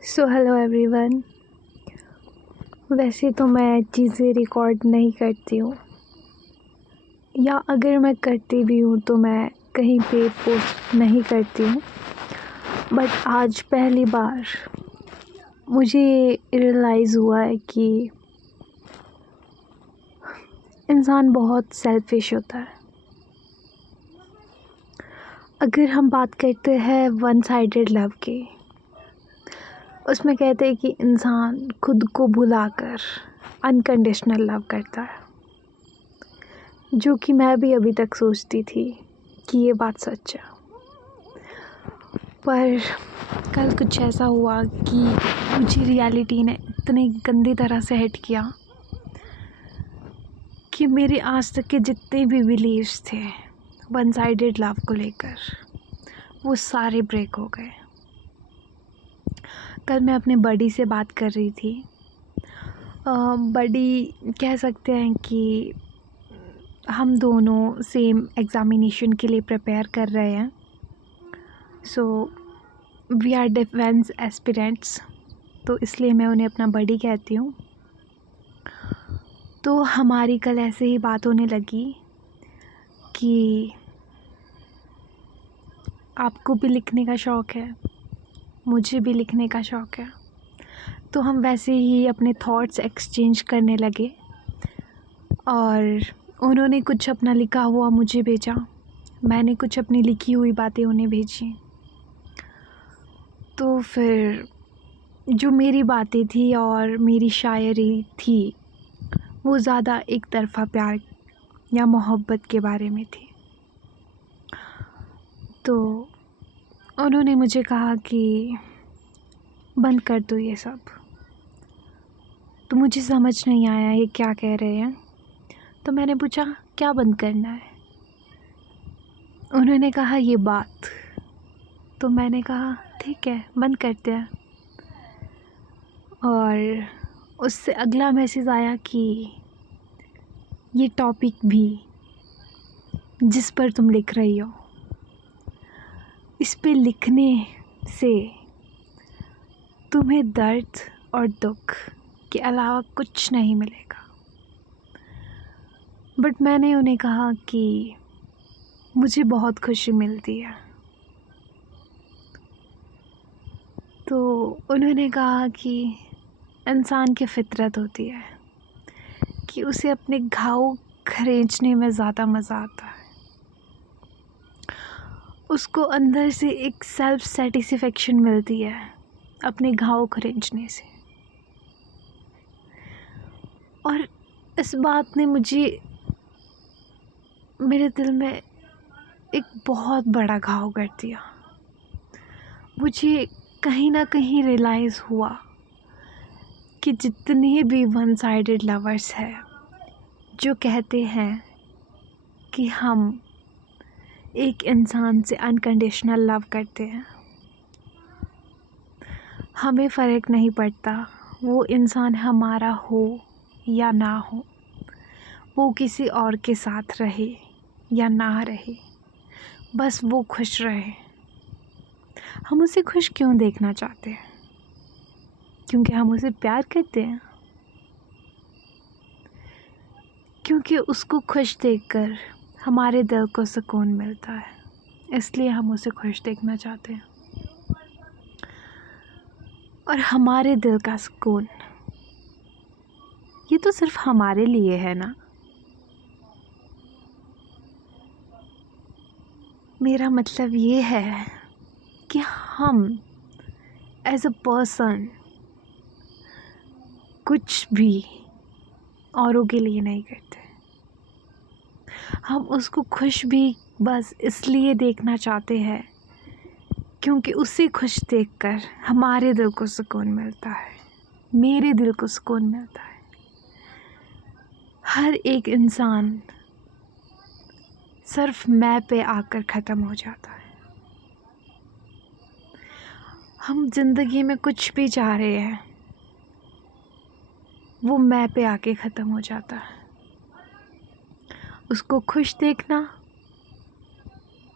Hello everyone. वैसे तो मैं चीज़ें रिकॉर्ड नहीं करती हूँ, या अगर मैं करती भी हूँ तो मैं कहीं पे पोस्ट नहीं करती हूँ। बट आज पहली बार मुझे रियलाइज़ हुआ है कि इंसान बहुत सेल्फिश होता है। अगर हम बात करते हैं वन साइडेड लव की, उसमें कहते हैं कि इंसान खुद को भुलाकर अनकंडीशनल लव करता है, जो कि मैं भी अभी तक सोचती थी कि ये बात सच है। पर कल कुछ ऐसा हुआ कि मुझे रियलिटी ने इतनी गंदी तरह से हिट किया कि मेरे आज तक के जितने भी बिलीव्स थे वन साइडेड लव को लेकर, वो सारे ब्रेक हो गए। कल मैं अपने बडी से बात कर रही थी। बडी कह सकते हैं कि हम दोनों सेम एग्ज़ामिनेशन के लिए प्रिपेयर कर रहे हैं। So we are defence aspirants, तो इसलिए मैं उन्हें अपना बडी कहती हूँ। तो हमारी कल ऐसे ही बात होने लगी कि आपको भी लिखने का शौक़ है, मुझे भी लिखने का शौक़ है। तो हम वैसे ही अपने थॉट्स एक्सचेंज करने लगे और उन्होंने कुछ अपना लिखा हुआ मुझे भेजा, मैंने कुछ अपनी लिखी हुई बातें उन्हें भेजी। तो फिर जो मेरी बातें थी और मेरी शायरी थी वो ज़्यादा एक तरफ़ा प्यार या मोहब्बत के बारे में थी। तो उन्होंने मुझे कहा कि बंद कर दो ये सब। तो मुझे समझ नहीं आया ये क्या कह रहे हैं। तो मैंने पूछा क्या बंद करना है। उन्होंने कहा ये बात। तो मैंने कहा ठीक है बंद करते हैं। और उससे अगला मैसेज आया कि ये टॉपिक भी जिस पर तुम लिख रही हो, इस पे लिखने से तुम्हें दर्द और दुख के अलावा कुछ नहीं मिलेगा। बट मैंने उन्हें कहा कि मुझे बहुत खुशी मिलती है। तो उन्होंने कहा कि इंसान की फ़ितरत होती है कि उसे अपने घाव खरींचने में ज़्यादा मज़ा आता है। उसको अंदर से एक सेल्फ सेटिस्फेक्शन मिलती है अपने घाव खरींचने से। और इस बात ने मुझे मेरे दिल में एक बहुत बड़ा घाव कर दिया। मुझे कहीं ना कहीं रियलाइज़ हुआ कि जितने भी वन साइडेड लवर्स हैं जो कहते हैं कि हम एक इंसान से अनकंडीशनल लव करते हैं, हमें फ़र्क नहीं पड़ता वो इंसान हमारा हो या ना हो, वो किसी और के साथ रहे या ना रहे, बस वो खुश रहे। हम उसे खुश क्यों देखना चाहते हैं? क्योंकि हम उसे प्यार करते हैं, क्योंकि उसको खुश देखकर हमारे दिल को सुकून मिलता है, इसलिए हम उसे खुश देखना चाहते हैं। और हमारे दिल का सुकून ये तो सिर्फ हमारे लिए है ना। मेरा मतलब ये है कि हम एज अ पर्सन कुछ भी औरों के लिए नहीं करते। हम उसको खुश भी बस इसलिए देखना चाहते हैं क्योंकि उसे खुश देखकर हमारे दिल को सुकून मिलता है, मेरे दिल को सुकून मिलता है। हर एक इंसान सिर्फ मैं पे आकर ख़त्म हो जाता है। हम ज़िंदगी में कुछ भी चाह रहे हैं वो मैं पे आके ख़त्म हो जाता है। उसको खुश देखना,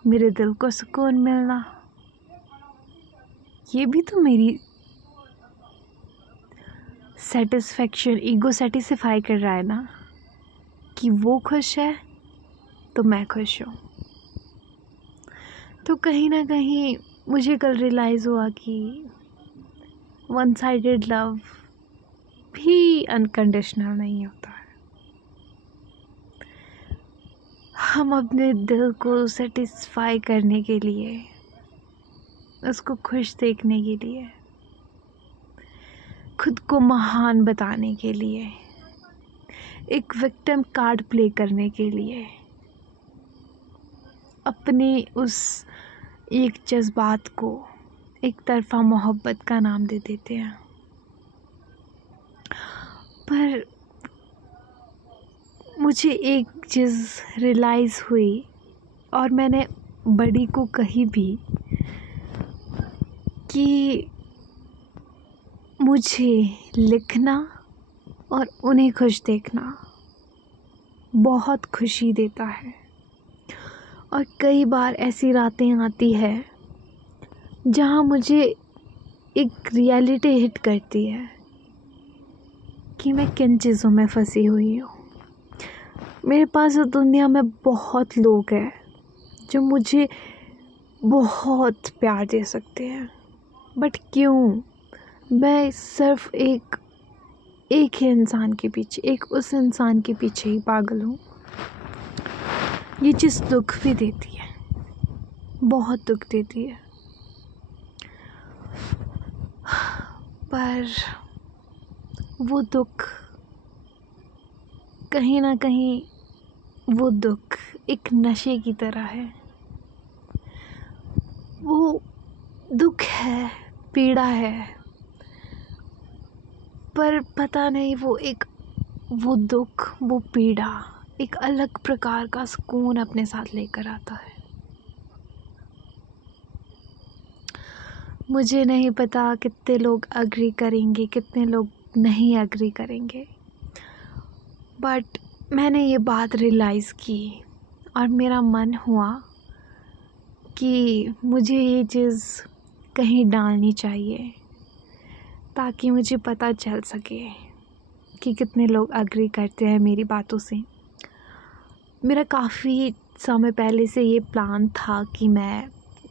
मेरे दिल को सुकून मिलना, ये भी तो मेरी सेटिस्फेक्शन, ईगो सेटिस्फाई कर रहा है ना कि वो खुश है तो मैं खुश हूँ। तो कहीं ना कहीं मुझे कल रियलाइज़ हुआ कि वन साइडेड लव भी अनकंडीशनल नहीं होता है। हम अपने दिल को सेटिस्फाई करने के लिए, उसको खुश देखने के लिए, खुद को महान बताने के लिए, एक विक्टिम कार्ड प्ले करने के लिए अपने उस एक जज्बात को एक तरफ़ा मोहब्बत का नाम दे देते हैं। पर मुझे एक चीज़ रियलाइज़ हुई और मैंने बड़ी को कही भी कि मुझे लिखना और उन्हें खुश देखना बहुत खुशी देता है। और कई बार ऐसी रातें आती है जहाँ मुझे एक रियलिटी हिट करती है कि मैं किन चीज़ों में फंसी हुई हूँ। मेरे पास दुनिया में बहुत लोग हैं जो मुझे बहुत प्यार दे सकते हैं, बट क्यों मैं सिर्फ एक ही इंसान के पीछे, एक उस इंसान के पीछे ही पागल हूँ। ये चीज़ दुख भी देती है, बहुत दुख देती है। पर वो दुख कहीं ना कहीं, वो दुख एक नशे की तरह है। वो दुख है, पीड़ा है, पर पता नहीं वो दुख, वो पीड़ा एक अलग प्रकार का सुकून अपने साथ लेकर आता है। मुझे नहीं पता कितने लोग अग्री करेंगे, कितने लोग नहीं अग्री करेंगे, बट मैंने ये बात रियलाइज़ की और मेरा मन हुआ कि मुझे ये चीज़ कहीं डालनी चाहिए ताकि मुझे पता चल सके कि कितने लोग अग्री करते हैं मेरी बातों से। मेरा काफ़ी समय पहले से ये प्लान था कि मैं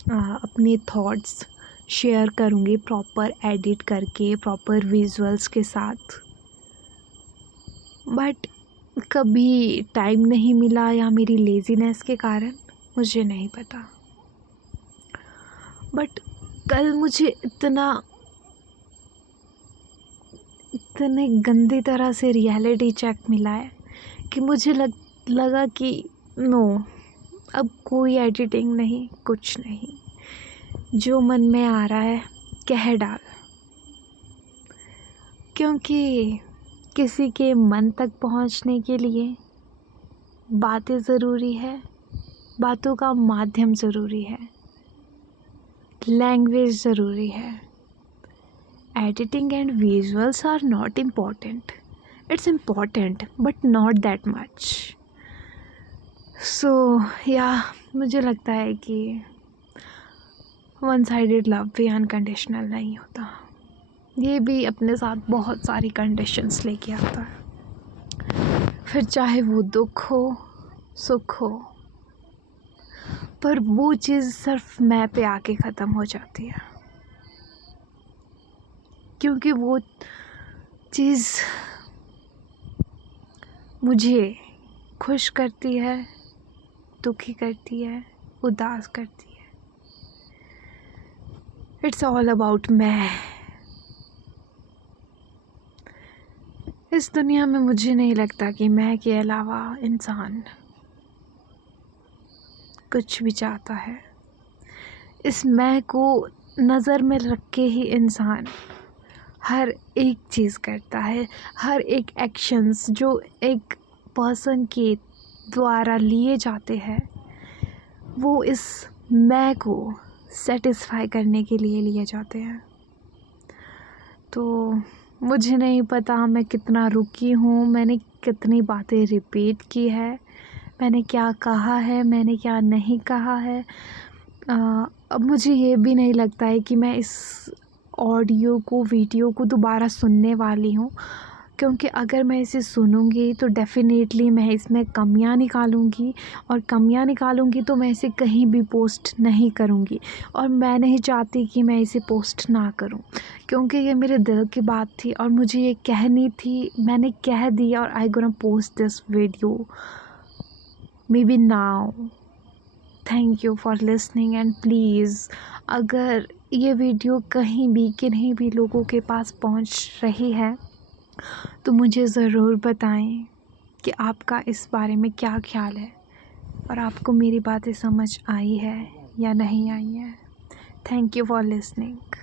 अपने थॉट्स शेयर करूँगी प्रॉपर एडिट करके, प्रॉपर विजुअल्स के साथ, बट कभी टाइम नहीं मिला या मेरी लेज़ीनेस के कारण, मुझे नहीं पता। बट कल मुझे इतने गंदी तरह से रियलिटी चेक मिला है कि मुझे लगा कि नो, अब कोई एडिटिंग नहीं, कुछ नहीं, जो मन में आ रहा है कह डाल। क्योंकि किसी के मन तक पहुंचने के लिए बातें ज़रूरी है, बातों का माध्यम ज़रूरी है, लैंग्वेज ज़रूरी है। Editing and visuals are not important. It's important, but not that much. So, yeah, मुझे लगता है कि वन साइडेड लव भी अनकंडीशनल नहीं होता। ये भी अपने साथ बहुत सारी कंडीशंस लेके आता है, फिर चाहे वो दुख हो, सुख हो, पर वो चीज़ सिर्फ मैं पे आके ख़त्म हो जाती है। क्योंकि वो चीज़ मुझे खुश करती है, दुखी करती है, उदास करती है। इट्स ऑल अबाउट मैं। इस दुनिया में मुझे नहीं लगता कि मैं के अलावा इंसान कुछ भी चाहता है। इस मैं को नज़र में रख के ही इंसान हर एक चीज़ करता है, हर एक एक्शंस जो एक पर्सन के द्वारा लिए जाते हैं वो इस मैं को सेटिस्फाई करने के लिए लिए जाते हैं। तो मुझे नहीं पता मैं कितना रुकी हूँ, मैंने कितनी बातें रिपीट की है, मैंने क्या कहा है, मैंने क्या नहीं कहा है। अब मुझे ये भी नहीं लगता है कि मैं इस ऑडियो को, वीडियो को दोबारा सुनने वाली हूँ, क्योंकि अगर मैं इसे सुनूँगी तो डेफ़िनेटली मैं इसमें कमियां निकालूँगी, और कमियां निकालूँगी तो मैं इसे कहीं भी पोस्ट नहीं करूँगी, और मैं नहीं चाहती कि मैं इसे पोस्ट ना करूँ, क्योंकि ये मेरे दिल की बात थी और मुझे ये कहनी थी। मैंने कह दी और I gonna post this video may be now. Thank you for listening and please, अगर ये वीडियो कहीं भी किन्हीं भी लोगों के पास पहुंच रही है तो मुझे ज़रूर बताएं कि आपका इस बारे में क्या ख्याल है और आपको मेरी बातें समझ आई है या नहीं आई है। Thank you for listening.